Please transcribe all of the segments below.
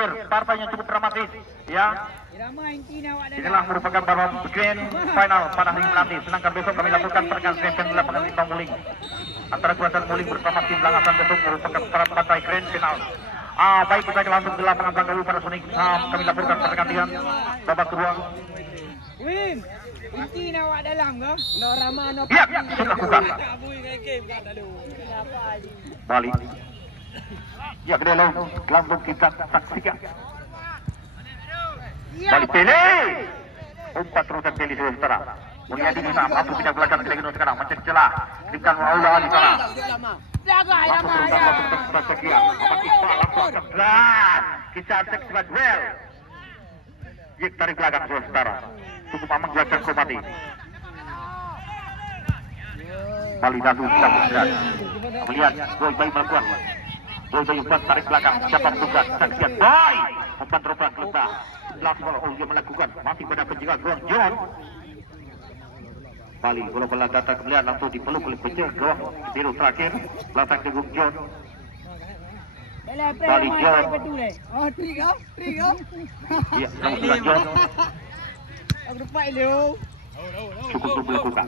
terakhir, partai yang cukup dramatis, ya. Inilah merupakan babak grand final pada hari nanti. Sedangkan besok kami lakukan pergan champion lapangan Lintang Muling antara Kuasan Muling bersama tim Langasan besok merupakan partai grand final. Baik, kita langsung ke lapangan Bangkalu pada Sonic. Kami laporkan pergantian babak kedua. Win, inti nawak dalam ke? No Rama, no. Ya, sudah bukan. Balik. Ya, gede lo. Langsung kita saksikan. Balik Pele. Umpat terusan Pele saudara. Mulyadi bisa mampu kita belajar ke Legeno sekarang. Mencari celah. Berikan Aula di sana. Langsung terus sekian. Langsung keberat. Kita cek sebat well. Yek tarik belakang saudara. Cukup aman belakang komati. Balik datu kita bergerak. Melihat Boy Bayi melakukan. Boy Bayi umpan tarik belakang. Siapa tugas? Saksian Boy. Umpan terusan kelentar. Langsung dia melakukan. Masih pada penjaga gawang John. Bali bola datang kemudian langsung dipeluk oleh penjaga gawang biru terakhir belakang ke John. Bali John. Oh, tiga. Ya, langsung John. Cukup melakukan.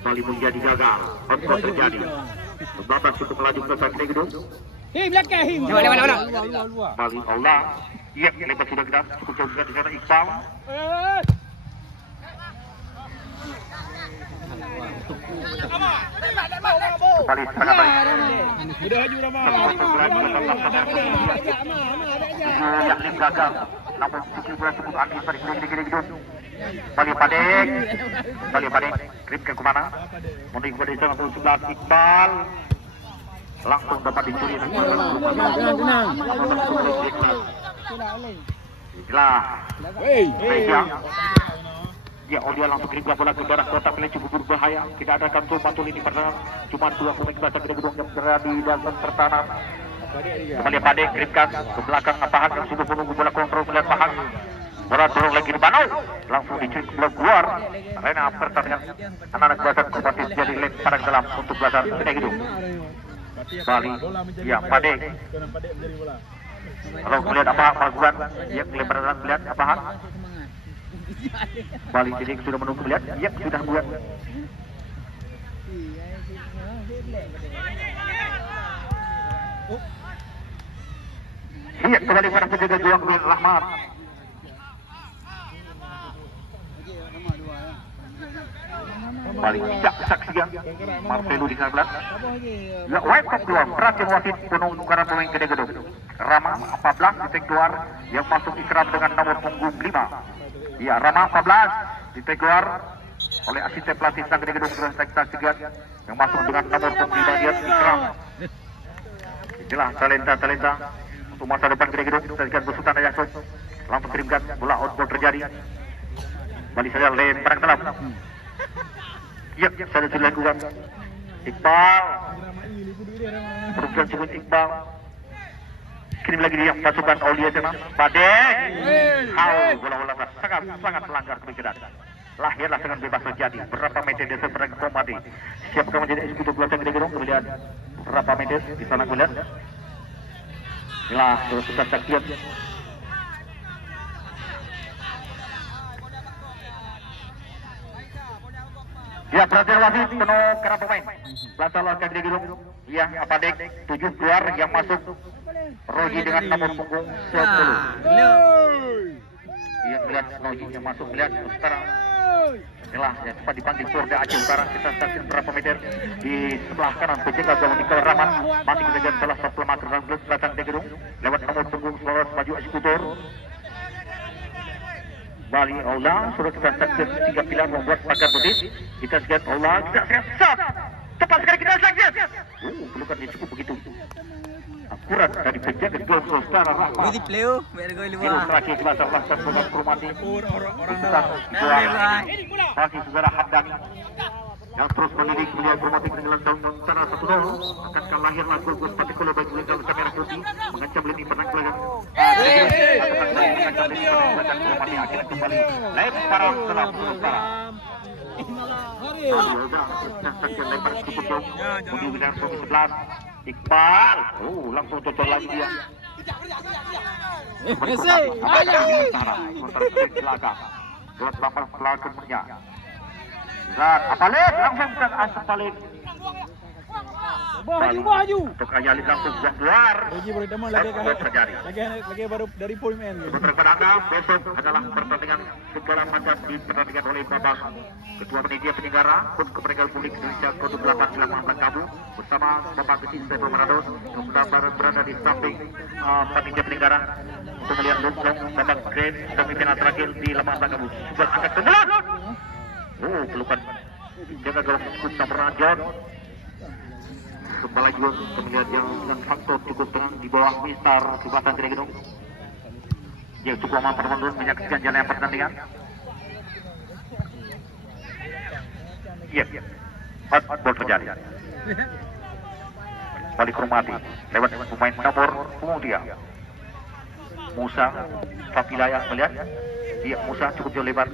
Bali menjadi gagal. Apa terjadi? Babak cukup melaju ke saat gedung. Belakang. Bali Allah. Ya, lepas sudah kita cukup jauh di sana Iqbal. Bali sangat baik. Yang gagal. Namun cukup angin pada gedung. Bali Padek. Grip ke mana? Menuju pada sana untuk 11 Iqbal. Langsung dapat dicuri. Itulah. Ya, dia langsung kirim bola ke daerah kotak yang cukup berbahaya. Tidak ada kantul mantul ini pertahanan. Cuma 2 pemain bahasa gedung yang berada di dalam pertahanan. Kembali Padek kirimkan ke belakang Pahang yang sudah menunggu bola kontrol melihat Pahang. Bola turun lagi di Banau. Langsung dicuri ke bola keluar. Arena pertandingan anak-anak bahasa kompetitif jadi lempar ke dalam untuk bahasa gedung. Bali, ya Padek. Kalau melihat apa Maguan, ya lebaran melihat apa Bali jadi sudah menunggu melihat, ya sudah buat. Iya kembali pada penjaga gawang Bin Rahmat. Bali tidak saksian Marcelo di sana. Ya wide keluar perhatian wasit penunggaran pemain gede gedung. Rama 14 di keluar yang masuk ikram dengan nomor punggung 5. Ya Rama 14 di keluar oleh asisten pelatih sang gede gedung saksian yang masuk dengan nomor punggung 5 dia ikram. Itulah talenta untuk masa depan gede gedung. Saksian besutan Ayakson langsung kirimkan bola outball terjadi. Bali saja lempar ke dalam. Ya, saya sudah lakukan. Iqbal. Berusaha cukup Iqbal. Kirim lagi dia pasukan Aulia sana. Padek. Bola-bola sangat melanggar kebijakan. Lahirlah dengan bebas terjadi. Berapa meter desa berang komadi. Siapakah menjadi eksekutif belakang gede gedung? Kemudian berapa meter di sana kulihat. Inilah kita saksikan. Ya, perhatian wasit penuh kerap pemain. Belakang lawan gede gedung. Ya, Padek 7 keluar yang masuk. Roji dengan nomor punggung 10. Iya, melihat Roji yang masuk melihat sekarang. Inilah yang cepat dipanggil Polda Aceh Utara. Kita saksikan berapa meter di sebelah kanan penjaga gawang Nikel Rahman. Masih kejagaan salah satu lemah terbang belakang gede gedung. Lewat nomor punggung 11 maju eksekutor. Bali Allah sudah kita saksikan 3 pilar membuat pagar betis. Kita saksikan Allah, kita saksikan shot. Tepat sekali kita saksikan. Pelukannya cukup begitu akurat dari penjaga gol saudara Rahmat. Di play biar gol luar. Terakhir kita lakukan program Kurmati. Masih saudara Hamdani yang terus mendidik melihat Kurmati dengan tahun secara 1-0. Akankah lahirlah gol seperti kalau bagi legal merah putih mengancam lini penang belakang. Kurmati akhirnya kembali lemparan selam saudara. Saksian lempar cukup jauh. Kemudian wilayah 11. Iqbal. Langsung cocok lagi dia. Messi. Belakang. Dua pelapar belakang punya. Zat, Apalid langsung ke Apalid. Baju. Terkayali langsung buang keluar. Lagi boleh demam lagi terjadi. lagi baru dari poin men. Sementara pada Anda, besok adalah pertandingan segala macam dipertandingkan oleh babak Ketua Panitia Penyelenggara pun Kepentingan Publik Indonesia Kode 8 Selama Kabu bersama Bapak Ketua Stefan Manados yang sudah berada di samping Panitia Penyelenggara untuk melihat lompong babak grand semifinal terakhir di Lama Kabu. Sudah angkat sembilan. Pelukan jaga gawang ikut Samra John. Kembali juga untuk melihat yang faktor cukup tenang di bawah Mister Kebelasan Kedai Gedung. Dia cukup aman menurut menyaksikan jalan pertandingan. Iya, bol terjadi. Balik Rumati lewat pemain nomor kemudian Musa Fapilaya melihat dia Musa cukup jauh lebar.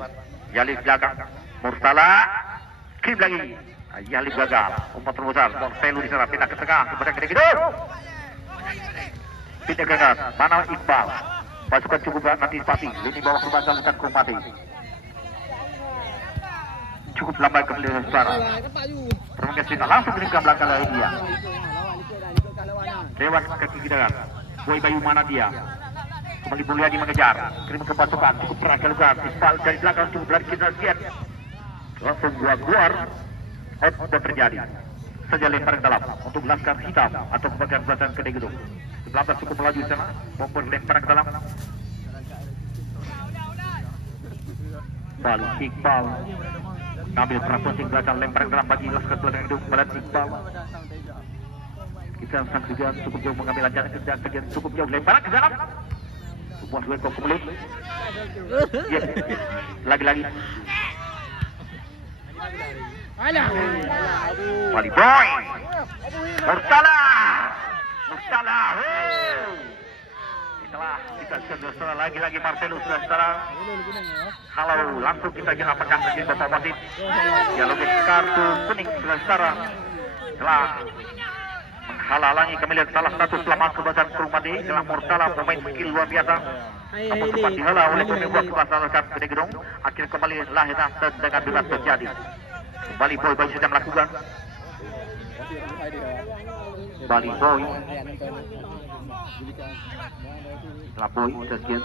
Yalif belakang Murtala kirim lagi. Yalif gagal. Umpan terbesar Marcelo di sana pindah ke tengah kepada Kedai Gedung. Pindah ke atas mana Iqbal. Pasukan cukup antisipasi lini bawah membatalkan Rumati. Cukup lambat kembali suara. Permainan kita langsung kirimkan belakang lagi dia. Lewat kaki kita. Boy Bayu mana dia? Kembali Mulyadi mengejar. Kirim ke pasukan cukup keluar. Iqbal dari belakang cukup lari kita sekian. Langsung keluar. Out terjadi. Saja lempar ke dalam untuk Laskar Hitam atau bagian belakang Kedai Gedung. 19 cukup melaju di sana. Maupun lempar ke dalam. Balik Iqbal. Ambil perasaan belakang lempar ke dalam bagi Laskar belakang Gedung kepada Iqbal. Kita saksikan cukup jauh mengambil lancaran kerja cukup jauh lempar ke dalam. Sebuah duet komplit. Yes. Lagi-lagi. Bali boy. Murtala. Setelah kita sudah lagi-lagi Marcelo sudah setara. Halo, langsung kita lihat apakah terjadi Bapak Wasit. Ya logis kartu kuning sudah setara. Telah menghalangi kami lihat salah satu selamat kebasan Rumati adalah Murtala, pemain skill luar biasa. Namun sempat dihalau oleh pembuat kebasan Kedai Gedung. Akhirnya kembali lahir dengan bebas terjadi. Kembali Boy sudah melakukan. Bali Boy. Setelah Boy tersekian.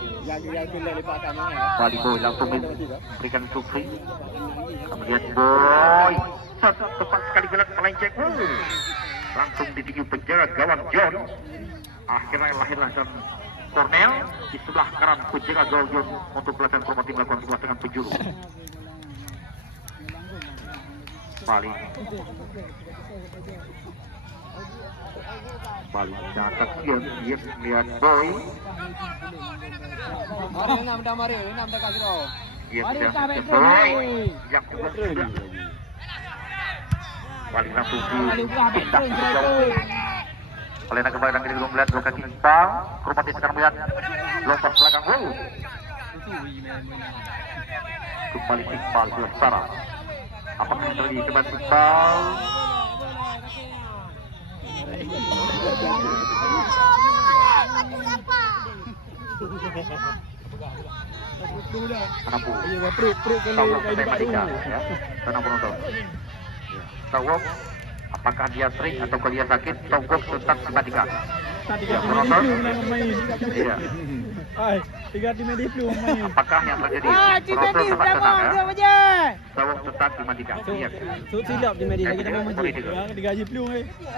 Bali Boy langsung memberikan instruksi. Kemudian Boy. Tepat sekali gerak melenceng. Langsung ditinggi penjaga gawang John. Akhirnya lahirlah dan Cornell di sebelah kanan penjaga gawang John untuk belakang Rumati melakukan sebuah dengan penjuru. Bali catat dia lihat Boy. Boy yang sudah Bali langsung dipindah oleh nak kembali dari melihat dua kaki Iqbal. Rumati sekarang melihat lompat belakang. Kembali Iqbal sudah setara. Apakah terjadi kebat Iqbal? Anampu. Tahu matematika ya. Tenang penonton. Tahu apakah dia sering atau dia sakit? Tahu tentang matematika. Ya, penonton. Iya. Hai, 3 di medi flu main. Apakah yang terjadi? Penonton sangat tenang ya. Tahu tentang matematika. Iya. Silap di medi lagi nama maju. Yang digaji flu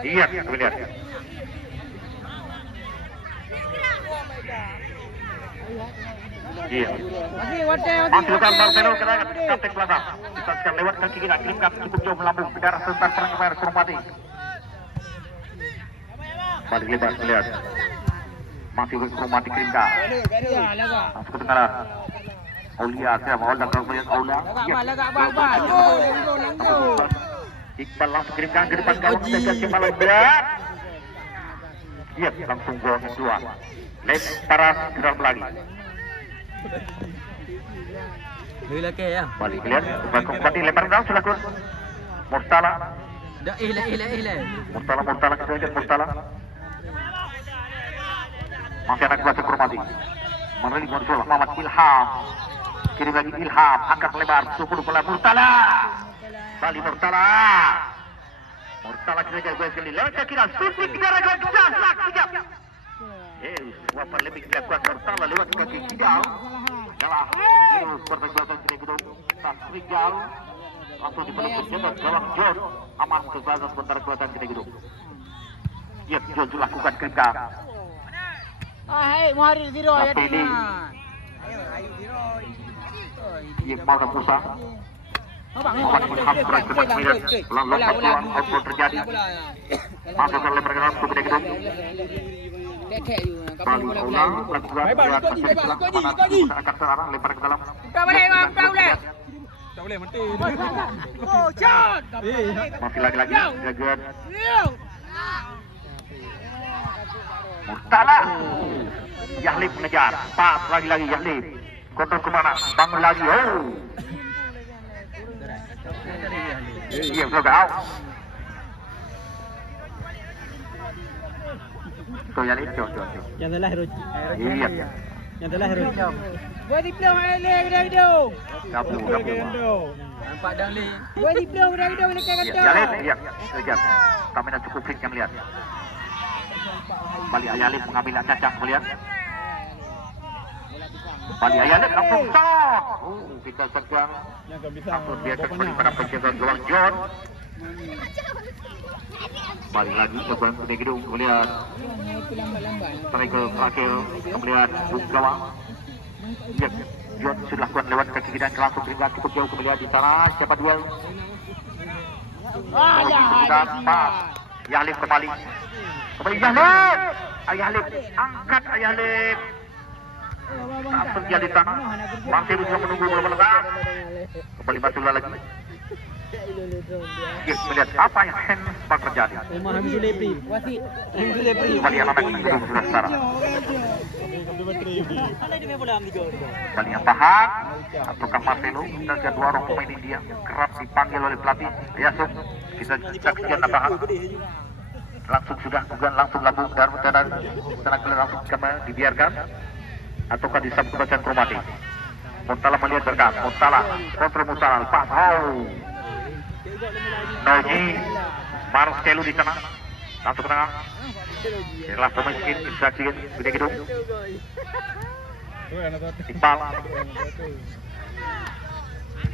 Iya, kita lihat. Iya. Masih bukan Marcelo kena kapten belakang. Kita sekarang lewat kaki kita kirimkan cukup jauh melambung ke darah sebentar perang ke Rumati. Balik lebar melihat. Masih ke Rumati kirimkan. Masuk ke tengah. Aulia saya mau dah kalau melihat Aulia. Iqbal langsung kirimkan ke depan gawang dan kembali berat. Iya, langsung gol kedua. Lemparan gerak lagi. Balik lihat, Kembali lempar dalam sudah keluar. Murtala Dah lah. Murtala kita lihat Murtala. Masih anak kelas Kurmati. Menerima konsul Muhammad Ilham. Kirim lagi Ilham, angkat lebar 10 bola Murtala. Bali Murtala. Murtala kita jaga sekali. Lewat kira suntik 3 ragam sekejap. Wafat lebih kuat Murtala lewat kaki Kidal. Kalah. Terus pertengkaran kita gedung. Rijal langsung dipeluk jabat gawang John. Aman kebasan sebentar kekuatan kita gedung. Ya, John lakukan kekang. Hei, Muharir Zero ya Tapi ini ia mau Musa. Muhammad Ilham bergerak kemudian lompat keluar output terjadi. Masuk ke dalam pergerakan untuk kita gedung. Bali ulang lakukan akan serang lempar ke dalam. Tak boleh. Tak boleh mati. Oh, shot. Masih lagi-lagi jaga Murtala. Yahlib mengejar. Pas lagi-lagi Yahlib. Kontrol kemana? Bangun lagi. Oh. Iya, sudah out. Tuh Yahlib, jauh. Yang telah Heroj. Iya. Yang telah Heroj. Buat di flow hai le video. Gapu. Nampak dah le. Buat di flow dah video dekat kata. Yahlib, iya. Kejar. Stamina cukup fit yang melihat. Bali Yahlib mengambil cacang melihat. Bali Yahlib langsung shot. Kita sekarang Yang akan bisa. langsung dia kembali pada penjaga gawang John. Balik lagi ke gawang Kuning Gedung melihat striker terakhir melihat bung gawang. Ya, John sudah lakukan lewat kaki kiri dan langsung berikan cukup jauh melihat di sana siapa duel. Pas Yahlib kembali Yahlib. Yahlib angkat Yahlib. Langsung dia di sana. Masih bisa menunggu bola lepas. Kembali masuk lagi. Yes, melihat apa yang hendak terjadi. Umar Hamidul Lepri. Hamidul Lepri. Kembali anak lagi sudah setara. Kembali yang paham. Ataukah Marcelo dan kedua orang pemain India kerap dipanggil oleh pelatih. Yasuk kita saksikan apakah langsung sudah bukan langsung lambung dan tenak langsung kembali dibiarkan ataukah disambut bacaan Kurmati. Murtala melihat berkat Murtala kontrol Murtala lepas. Noji Marcelo di sana langsung ke tengah. Inilah pemain skin disaksikan Gede Gedung. Iqbal.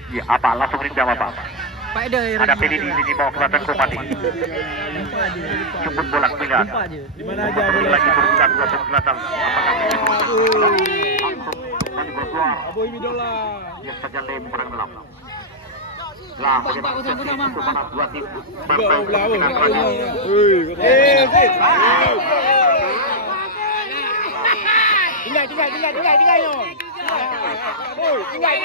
Ya apa langsung rinjam apa? Ada PDD di bawah kelihatan Kurmati. Jemput bola pilihan. Di mana aja boleh. Lagi bergerak dua kelihatan. Abu Imidola. Dia saja lempar ke dalam. Lah, untuk mana dua tim berpengaruh. Tinggal.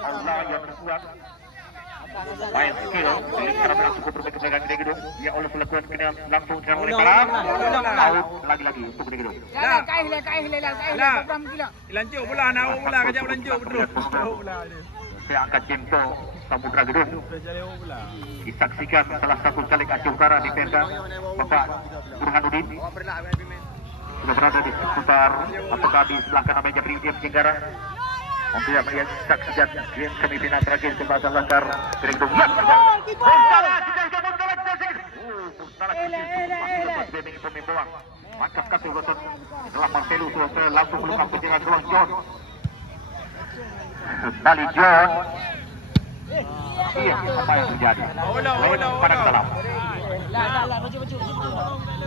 Allah yang berkuat. Main skill, sekarang cukup berbaik kebagan Gede Gedung. Ya Allah melakukan kena langsung serang oleh Palang. Out lagi untuk Gede Gedung. Kaih. Lanjut bola nak bola kejap lanjut terus. Bola dia. Saya angkat Jempo Samudra Gedung. Disaksikan salah satu caleg Aceh Utara di Perda, Bapak Burhanuddin. Sudah berada di seputar apakah di sebelah kanan meja Brigadier Jenggara. Untuk yang melihat saksikan game semifinal terakhir sebagai langkar Gede Gedung. Maka kasih urusan setelah Marcelo sudah langsung melukat penjagaan ruang John. Bali John. Iya, apa yang terjadi? Pada ke dalam.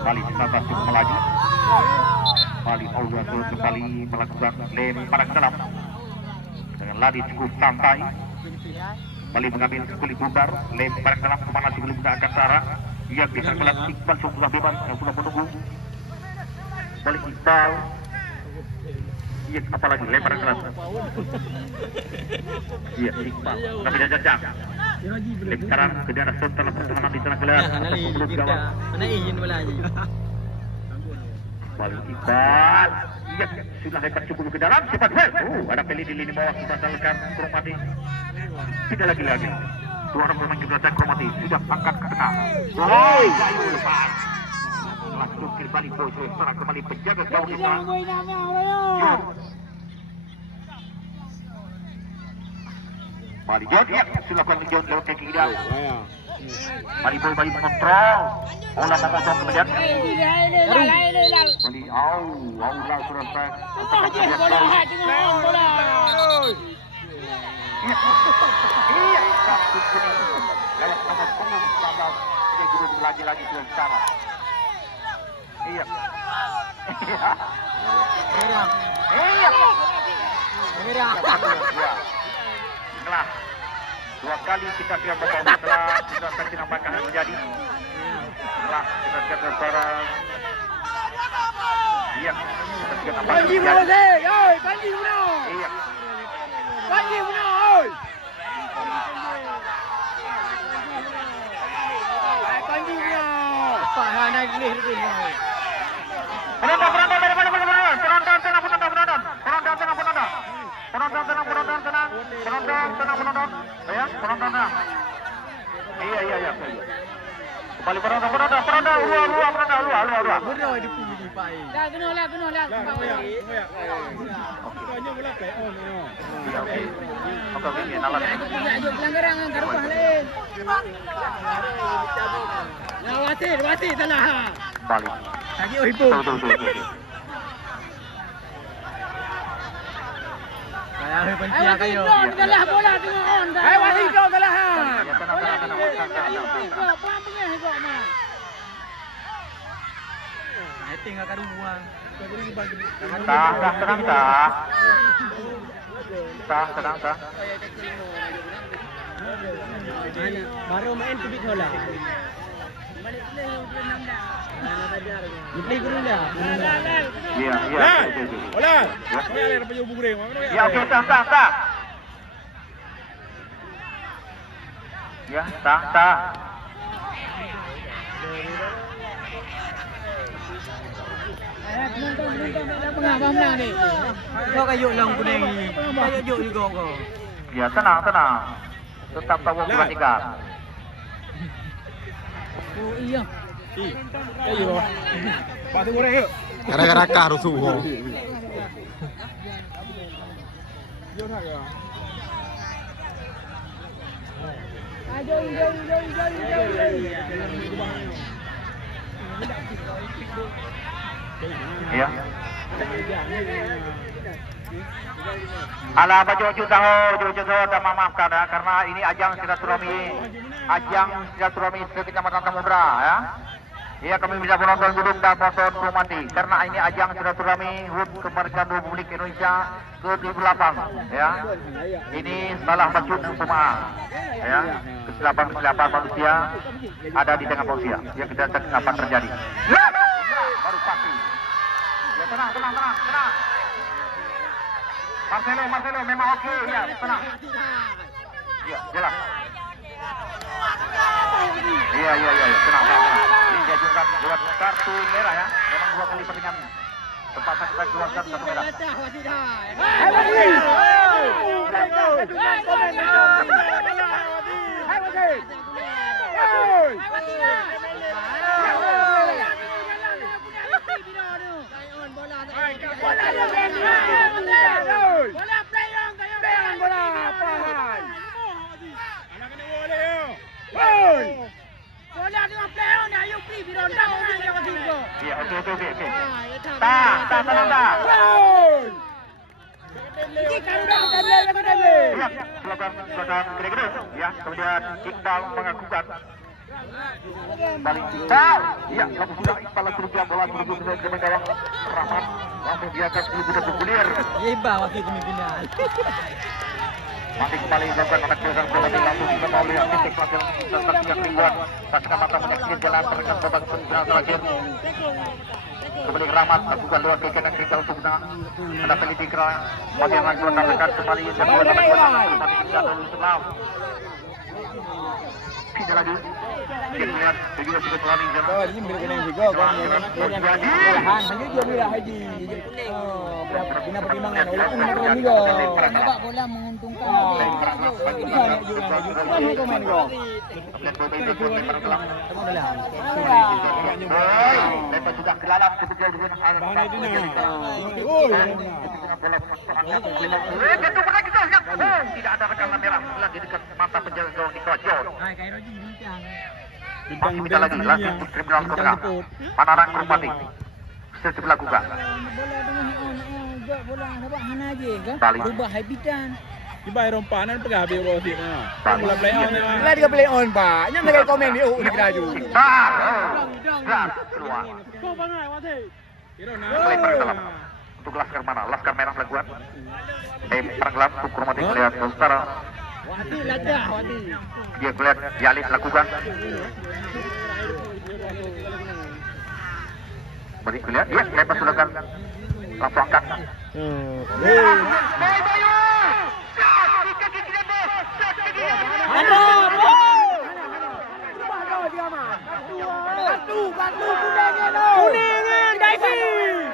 Bali disana cukup melaju. Bali Allah kembali melakukan lempar ke dalam. Dengan lari cukup santai. Bali mengambil kulit bumbar, lempar ke dalam kemana si kulit bumbar akan sarah. Ia bisa melihat Iqbal sudah bebas yang sudah menunggu. Balik Iqbal. Iya, apalagi lempar ke dalam. Iya, Iqbal. Tapi dia jajang. Sekarang ke daerah setelah pertahanan di sana gelar atas mulut gawang. Mana izin bola aja. Balik Iqbal. Ya, sudah lekat cukup ke dalam, cepat well. Ada peli di lini bawah dibatalkan Kromati. Tidak lagi. Dua orang pemain juga saya Kromati sudah angkat ke tengah. Ayo lepas. Masuk ke balik boy, serang kembali penjaga jauh di sana. Balik John, ya, silakan John lewat kaki kiri. Balik boy, balik mengontrol. Olah memotong kemudian. Balik, lah sudah saya. Iya, kartu kuning. Dalam nomor punggung 19, dia guru lagi sudah secara. Iya. Inilah 2 kali kita tidak bertahan setelah kita saksi nampakkan yang terjadi. Inilah kita siap sekarang. Iya. Kita siap nampakkan Panji yang terjadi. Panji menang. Iya. Panji menang. Panji menang. Pak naik leh tu. Penonton tenang. Ya, penonton tenang. Iya. Kembali penonton, ulua. Benar dia pergi di Pak. Dah kena. Tanya bola kayak on. Iya, oke, nalar. Ajak pelanggaran kan karupah lain. Nah, wasit salah. Balik. Kaki ibu. Betul. Saya penciak kayo. Salah bola tengok on dah. Wasit kau salah. Ya, tenang. Puang punya kau mah. Setting akan rumah. Tenang. Baru main tubik bola. Play guru dah. Iya. Bola. Ni ada dapat hubung ring. Ya, oke, sah. Ya, sah. Penonton menang ni. Kau kayu lang kuning ni. Kayu juga kau. Ya, tenang. Tetap tahu perhatikan. Oh iya. Kayu bawah. Batu goreng yuk. Gara-gara kah rusuh. Jom tak ke? Jom. Ya. Ala Jojo tak maafkan ya, karena ini ajang silaturahmi sekecamatan Samudra ya. Iya, kami bisa penonton duduk dan penonton Kromati karena ini ajang silaturahmi HUT Kemerdekaan Republik Indonesia ke-78 ya. Ini salah maksud pemaaf ya. Kesilapan manusia ada di tengah manusia. Ya, kita cek apa terjadi. Ya, baru pasti. Ya, tenang. Marcelo memang oke ya, tenang. Ya, jelas. Iya, tenang. Ini diajukan buat kartu merah ya. Memang 2 kali pertandingan. Terpaksa kita keluarkan 1 merah. Iya, oke. Tenang. Silakan gede-gede ya. Kemudian Iqbal mengakukan balik Iqbal. Iya, kamu sudah Iqbal kerugian bola menuju ke gawang Rahmat. Langsung dia akan sudah bergulir. Hebat wakil pemimpinan. Masih kembali melakukan anak keluarga bola di langsung dibawa oleh Aktif Klasen serta yang ribuan. Pasca mata menyaksikan jalan perekat babak sembilan terakhir. Kemudian Rahmat lakukan luar ke kanan kita untuk ada peneliti kerana masih yang langsung mendekat kembali dan dua anak keluarga tapi kita dulu selam. Tidak lagi. Kita melihat juga sudah pelari sana. Oh, ini milik kuning juga kan. Han, hanya dia milik haji. Bina pertimbangan walaupun kuning juga. Nampak bola menguntungkan. Banyak juga. Mana komen kau? Lihat bola itu pun lepas dalam. Tengok dah. Lepas sudah ke dalam ketika dengan Bahan itu nah. Jatuh pada kita siap. Tidak ada rekaman merah lagi dekat mata penjaga gawang di Kawajon. Hai, Kak Roji bincang. Masih minta lagi langsung ke kriminal ke tengah. Panarang Kurupati sebelah kuga. Bola dengan bola nampak hana aje kan. Balik. Rubah habitan. Ibai rompanan pergi habis wasit nah. Bola play on nah. Lah dia play on, Pak. Nya nak komen dia nak keraju. Gas keluar. Kira Lebar ke dalam. Untuk Laskar mana? Laskar merah lakukan. Pergelam untuk Kurupati melihat Ustara. Wati ladah wati. Dia melihat Yalif lakukan. Balik melihat. Ya, lepas sudah kan. Langsung angkat. Kuningan diving.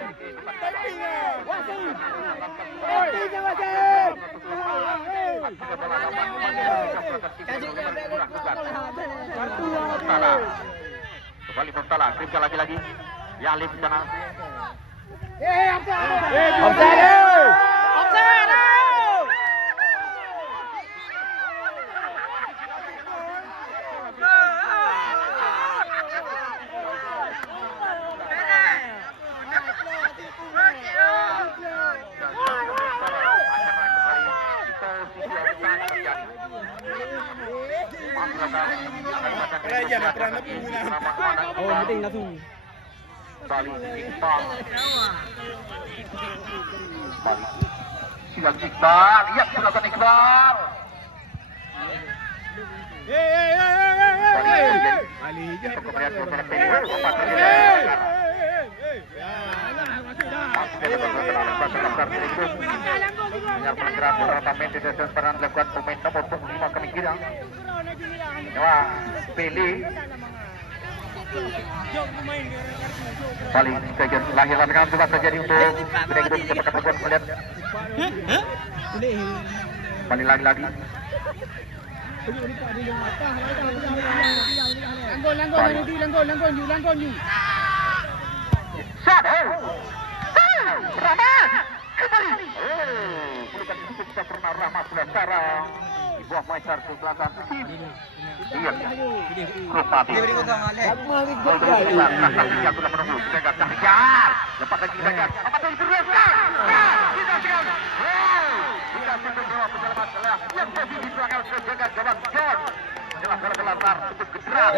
Kembali Mustala, Kripka lagi-lagi. Yalif di sana. Oh, penting langsung. Balik Iqbal. Balik. Silang Iqbal. Lihat silakan Iqbal. Ali je. Pemberian bola pendek. Yang pelanggaran beberapa main di dasar peran dilakukan pemain nomor 5 kami kira. Wah, Pele. Paling kejadian lahir dengan juga terjadi untuk kedua-dua sepakat bukan melihat. Paling lagi. Langgon you. Shot. Rama. Kembali. Bukan kita pernah Rama sudah sekarang. Di bawah Maisar ke belakang. Iya. Kurupati. Yang sudah menunggu. Kita enggak kejar. Lepas lagi kita kejar. Apa tu teruskan? Kita sekarang. Kita sebut dewa penyelamat adalah yang posisi di belakang jaga gawang John. Jelas gelar untuk gerak.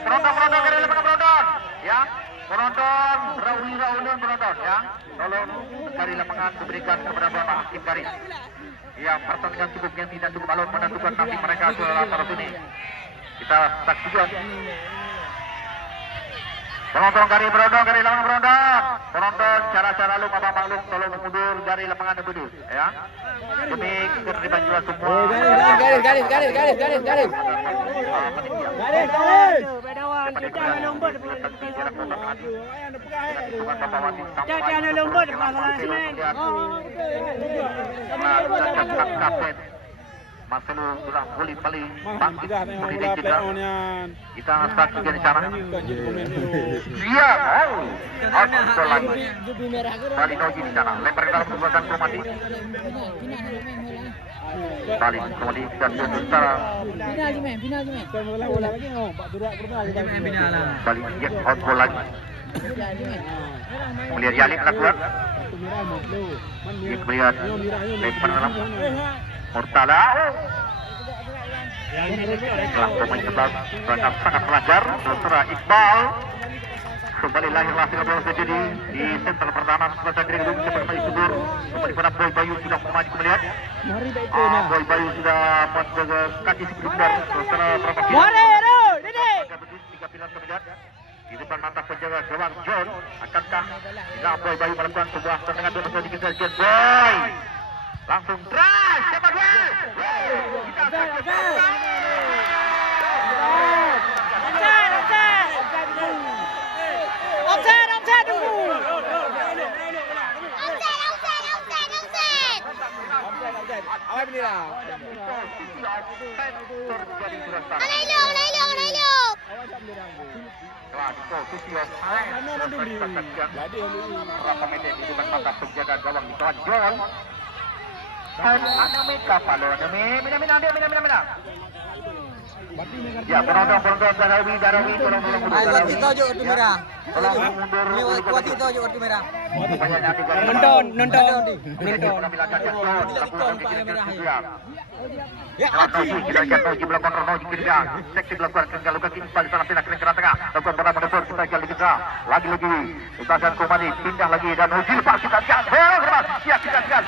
Penonton dari lapangan penonton, ya. Penonton, Rauli penonton, ya. Tolong dari lapangan diberikan kepada Bapak Hakim Garis. Ya, pertandingan cukup yang tidak cukup malu menentukan nasib mereka setelah taruh sini. Kita saksikan. Penonton dari lapangan penonton. Penonton cara-cara lu Bapak Maklum tolong mundur dari lapangan dulu, ya. Demi ketertiban jiwa semua. Garis. Jangan lompat depan salah semen. Kapten Marcelo sudah boleh paling bangkit Tidak tengok berdiri bola kita. play on yang. Kita saksikan di sana. Komen dulu. Iya, out lagi. Balik Noji di sana. Lempar ke dalam kekuatan Kurupati. Balik kembali dan secara Final di main. Bola lagi oh, Pak Durak pernah kita main final lah. balik ya out goal lagi. Melihat Yalif lakukan. Melihat lempar dalam Murtala. Setelah pemain sebelah sangat pelajar. Setelah Iqbal. Kembali lahir hasil bola terjadi di sentral pertahanan Selatan Negeri Gedung seperti subur. Kembali pada Boy Bayu sudah maju melihat. Boy Bayu sudah menjaga kaki sebentar setelah berapa kilo. Tiga pilar terlihat di depan mata penjaga gawang John. Akankah bila Boy Bayu melakukan sebuah tendangan dua sedikit saja Boy Langsung drive, dapat gol. Offside dulu. Awal bendera. Telah di posisi offside. Berapa meter di depan mata penjaga gawang di kawan John. Dan Aname Kapalo, Mina. Ya, penonton Darawi, tolong mundur. Buat kita je kartu merah. Tolong mundur. Ni buat kita je kartu merah. Nonton. Ya, kita lihat Noji melakukan Noji Kirga. Seksi dilakukan Kirga, luka kini pada sana pindah ke kerana tengah. Lakukan bola menepur, kita lihat Kirga. Lagi. Utasan Komadi, pindah lagi. Dan Noji lepas, kita lihat. Ya, kita lihat.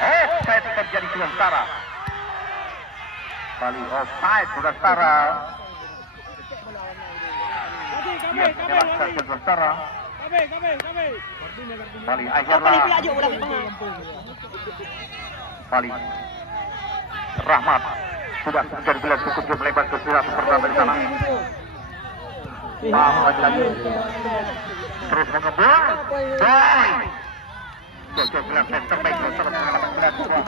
Offside terjadi sementara. Kali offside sementara. Ya, sementara. Kali akhirnya. Kali Rahmat sudah menjadi gelar cukup dia melebar ke surat pertama di sana. Lagi. Terus mengebul. Boy. Jauh gelar terbaik terus mengalahkan gelar kedua.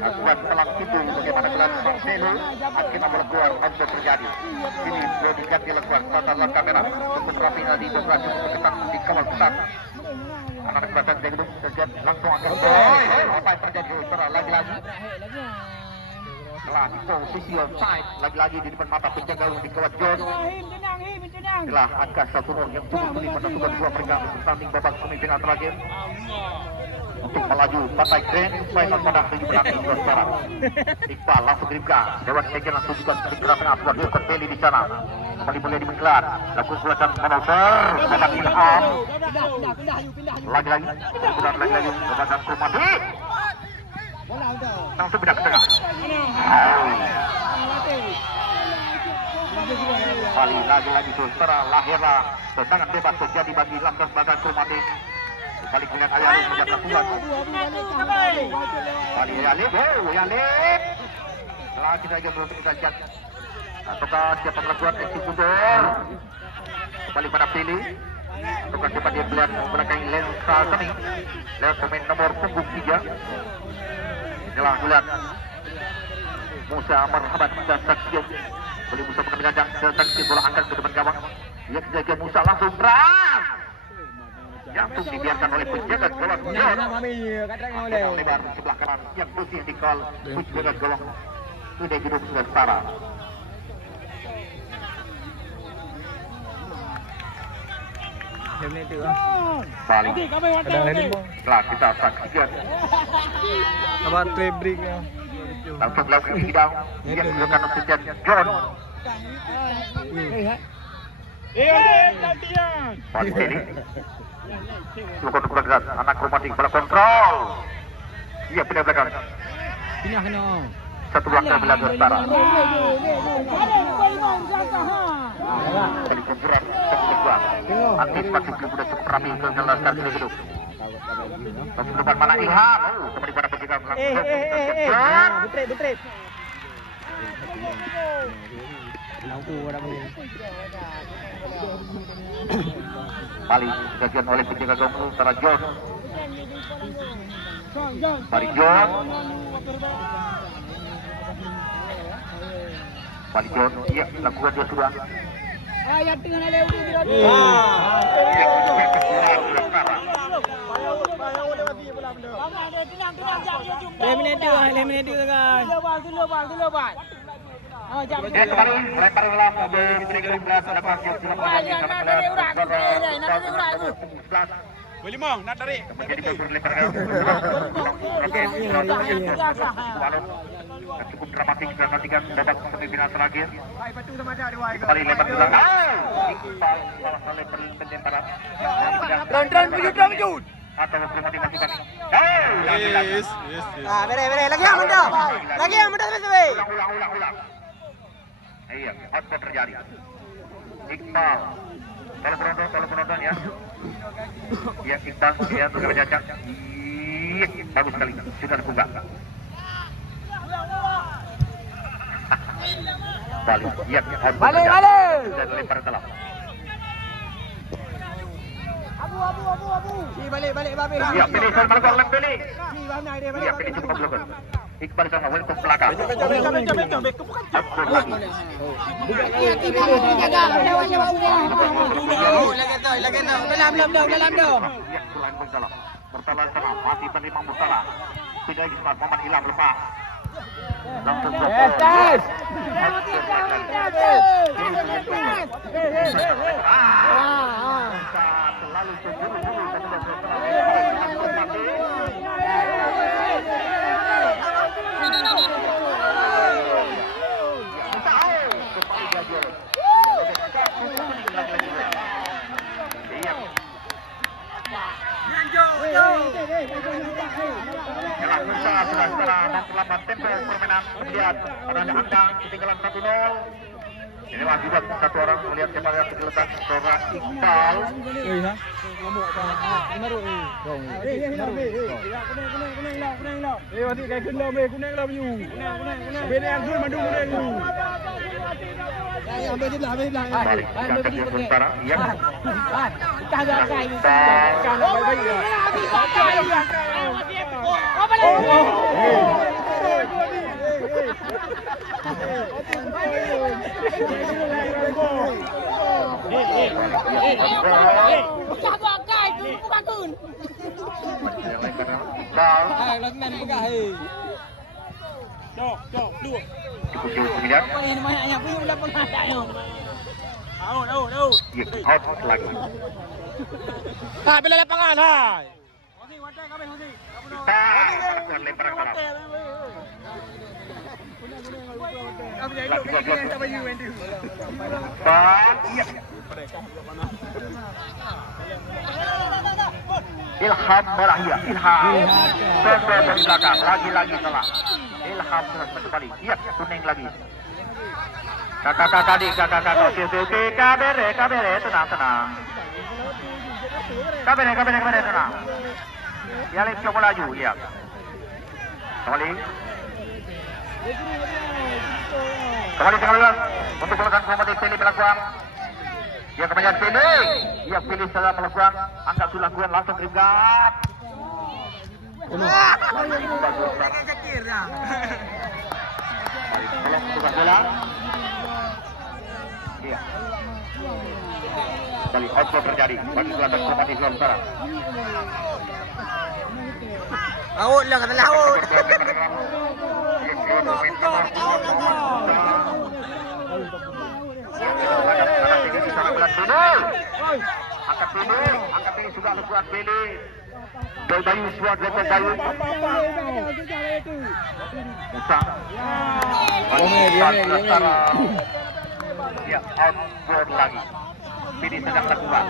Akuat telang hidung bagaimana gelar Marcelo. Akhirnya bola keluar untuk terjadi. Ini boleh diganti lakukan tatanan kamera cukup rapi di beberapa cukup ketat di kawal besar. Anak badan Degduk terjadi langsung akan boy. Apa yang terjadi? Lagi. Telah di posisi offside lagi-lagi di depan mata penjaga di kawan John. Telah angka 1-0 yang tunggu pada sudah dua peringkat bertanding babak semifinal terakhir untuk melaju partai grand final pada hari menang dua sekarang. Iqbal langsung dribble, lewat second langsung juga di tengah sudah dilakukan Beli di sana. Kembali boleh dimengelar, lakukan kelihatan manuver, dapat Ilham. Lagi-lagi, lebasan Kumati. Langsung pindah ke tengah. Kali lagi saudara lahirlah tendangan bebas terjadi bagi Lambat Badan Kumati. Kali kemudian Ayalip menjaga kuat. Kali Ayalip. Setelah kita akan kita lihat apakah siapa melakukan eksekutor. Kembali pada pilih. Ataukah siapa dia melihat belakangi lensa kami. Lewat pemain nomor punggung 3. Inilah melihat Musa Marhaban dan Saksiyum. Boleh Musa mengambil kandang Saksiyum bola angkat ke depan gawang. Dia kejaga Musa langsung berat. Jatuh dibiarkan oleh penjaga gawang John. Lebar sebelah kanan yang posisi di kol penjaga gawang. Sudah hidup sudah setara. Balik. Setelah kita saksikan. Apa tribrik-nya? Langsung melakukan sidang. Dia melakukan sejak John. Balik ini. Lakukan ukuran keras. Anak romantik bola kontrol. Ia pindah belakang. Pindah kena. Satu belakang belakang setara. Jadi kumpulan kedua. Antisipasi belum sudah cukup rapi ke dalam sekali hidup. Masuk depan mana Ilham. Kembali pada penjaga langsung. Betret. Balik digagian oleh penjaga gawang utara John. Balik John. Balik John. Iya, lakukan dia sudah. Ayat dengan ada udah tidak. Leminate kan. Dulu bang. Oh, jangan. Kembali melempar ulang ke penjaga 12 ada Pak John. Boleh mong, nak tarik. Menjadi berlempar cukup dramatik dan nantikan babak semifinal terakhir. Kembali lempar ulang. Salah lemparan. Drone maju. Atau mati-matikan. Yes. Bere. Lagi yang muda. Ulang. Iya, apa terjadi? Iqbal. Kalau penonton ya. Ya, Iqbal, ya, bekerja cak. Iya, bagus sekali. Sudah dibuka. Balik. Iya, Balik. sudah dilempar ke dalam. Abu. Si balik babi. Iya, pilih Sol Margol lem pilih. Si mana dia Iya, pilih cukup belakang. Iqbal sama Wen ke belakang. Akur lagi. Hati-hati balik jaga. Lagi tu. Dalam tu. Iya, selain Murtala. Murtala sana masih menerima Murtala. Sudah Ismat momen hilang lepas. Langsung ke Yes. Selalu sejuru-juru memperlambat tempo permainan. Kemudian ada angka ketinggalan 1-0. Inilah juga satu orang melihat siapa yang terletak seorang Iqbal. Balik ke sementara. Iya. Out lagi. Bila lapangan, hai. Kuat lemparan ke dalam. Iya. Ilham Merahia. Ilham. Coba dari belakang. Lagi-lagi salah. Ilham sudah kembali. Iya, kuning lagi. Kakak. Oke. Kabere. Tenang. Kabere, tenang. Yalik coba laju. Lihat. Kembali untuk melakukan komedi pilih pelakuan. Ya kemudian pilih. Ya pilih setelah pelakuan. Angkat sudah lakukan langsung ringgat. Tolong tukar bola. Iya. Kali outball terjadi bagi selatan komedi Sulawesi. Laut lah kata laut. Angkat ini juga lakukan pilih. Bayu suat lepas Bayu. Musa. Ya, outboard lagi. Pilih sedang lakukan.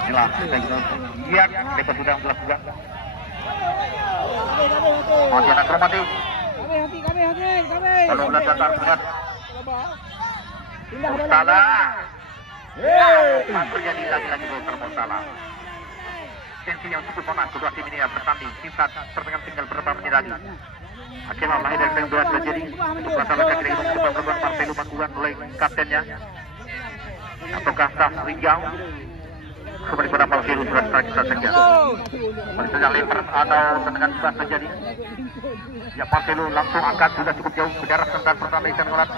Inilah dia lepas sudah melakukan. Masih anak kromatik. Kalau ulat datar melihat Murtala. Terjadi lagi gol Murtala. Tensi yang cukup panas kedua tim ini yang bertanding. Singkat pertandingan tinggal beberapa menit lagi. Akhirnya lahir dari yang berat terjadi untuk masalah kaki untuk coba melakukan partai lumakuan oleh kaptennya. Ataukah sah Rijau kembali pada Marcelo sudah kita saja. Kembali saja lempar atau tendangan bebas terjadi. Ya Marcelo langsung angkat sudah cukup jauh ke jarak sebentar pertama ikan ulat.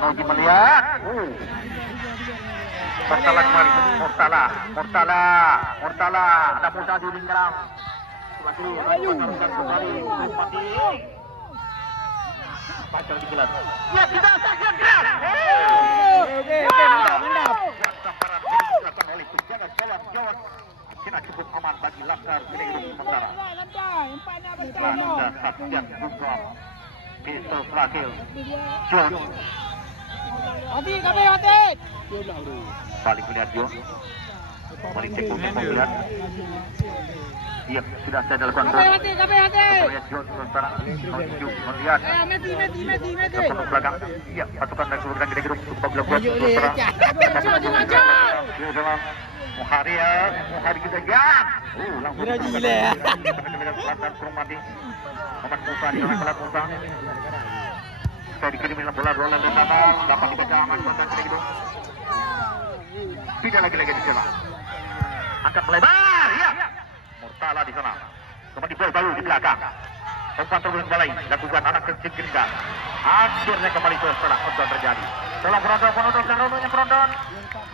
Noji melihat. Murtala kembali. Murtala. Ada Musa di lingkaran. Ayo. Kembali. Pacang di gelas. Ya tidak gerak. Oke, mantap. Samparan dilakukan oleh penjaga gawang. Akhirnya cukup aman bagi Laskar Gunung sementara. Landa Sabtian Bungkam. Pistol terakhir. John. Hati. Balik melihat John. Balik cek untuk melihat. Iya, sudah saya lakukan. Hati. Melihat John sementara. Melihat. Meti. Belakang. Iya, pasukan dari keluarga Gede Gerung untuk babak kedua sementara. ke dalam Muhari kita jam. Langsung Kira gila ya. Selatan kurung mati. Muhammad Musa di dalam kelat Musa. Saya dikirim dalam bola di sana. Dapat dibaca aman mantan kiri hidung. Tidak lagi di sana. Angkat melebar, ya. Murtala di sana. Kembali bola baru di belakang. Umpan terus balai. Lakukan anak kecil kirikan. Akhirnya kembali ke setelah outdoor terjadi. Tolong penonton dan rondonya penonton.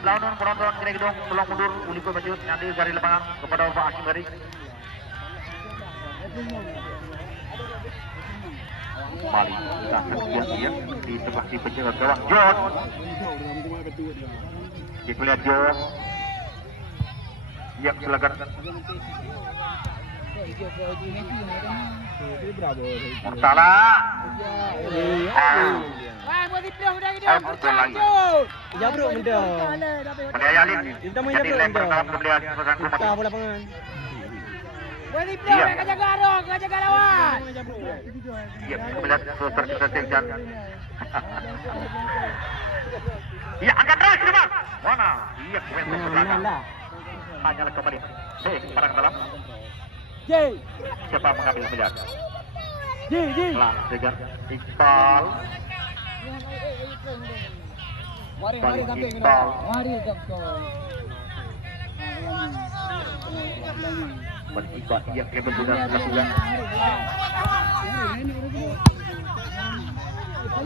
Lawan penonton kira hidung. Tolong mundur. Uli ke maju. Nanti dari lapangan kepada Bapak Hakim Bari. Kembali kita kerja dia di sebelah si penjaga gawang John. Kita lihat John. Yang silakan. Murtala. Wah, buat dipeluh dah kita. Ya bro, mudah. Pendaya Alin. Jadi lempar dalam pembelian pesan rumah. Kita bola pengen. Buat dipeluh dah kau jaga lawan. Iya, melihat suster kita sejan. Iya, angkat terus ke depan. Mana? Iya, keren ke belakang. Hanyalah kembali. Parang dalam. Siapa mengambil pilihan? Lah, sejan. Iqbal. Mari samping kita. Iqbal. Mari kapten. Iqbal yang kebetulan lakukan.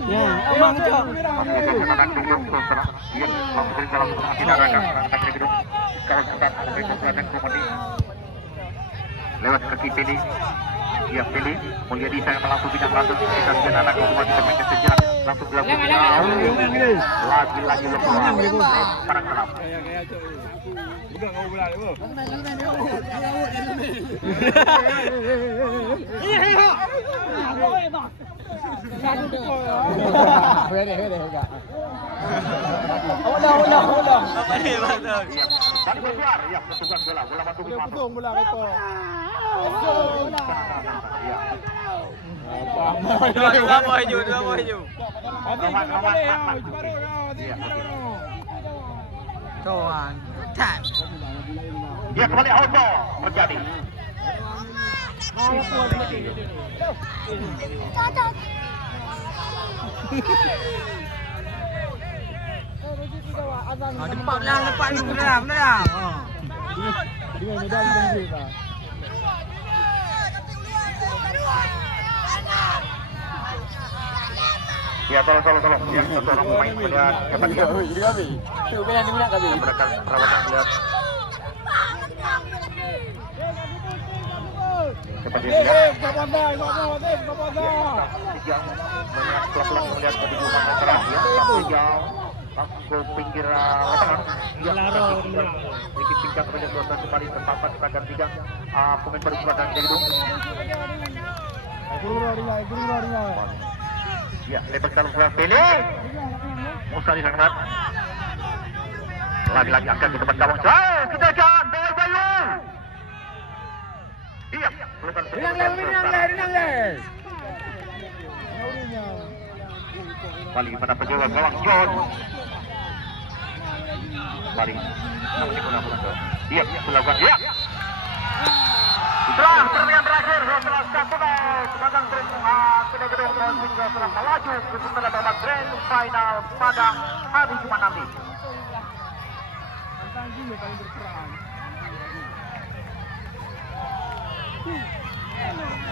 Ya, emang cok. Lewat kaki pilih, dia pilih, Mulyadi saya langsung pindah langsung kita sudah anak kembali bermain sejenak langsung dilakukan lagi lepas parang dalam. Bukan kau bola tu. Udah. Balik keluar, ya petugas bola masuk di masuk. Bola itu. Dua boy hijau. Tuan. Tap. Ya kembali auto terjadi. Depan benar. Dengan medali dan kita. Ya tolong. Ya tolong pemain melihat kembalikan. Jadi kami. Tu kena di mana kami? Mereka perawatan melihat. Seperti melihat. Melihat pelan-pelan melihat di rumah masyarakat ya. Sejauh langsung ke pinggir lapangan. Ya, sedikit pincang kepada suasana kembali terpapat akan tiga pemain baru belakang dari itu. Ya, lepas dalam sebelah pilih. Musa di sana. Lagi-lagi angkat ke depan gawang. Kita jangan Bayu. Iya, Renang. Balik pada penjaga gawang John. Balik. Iya, melakukan. Iya. Setelah pertandingan berakhir, setelah 1-0, sebagai kedua hingga setelah melaju ke setelah babak grand final pada hari Jumat nanti.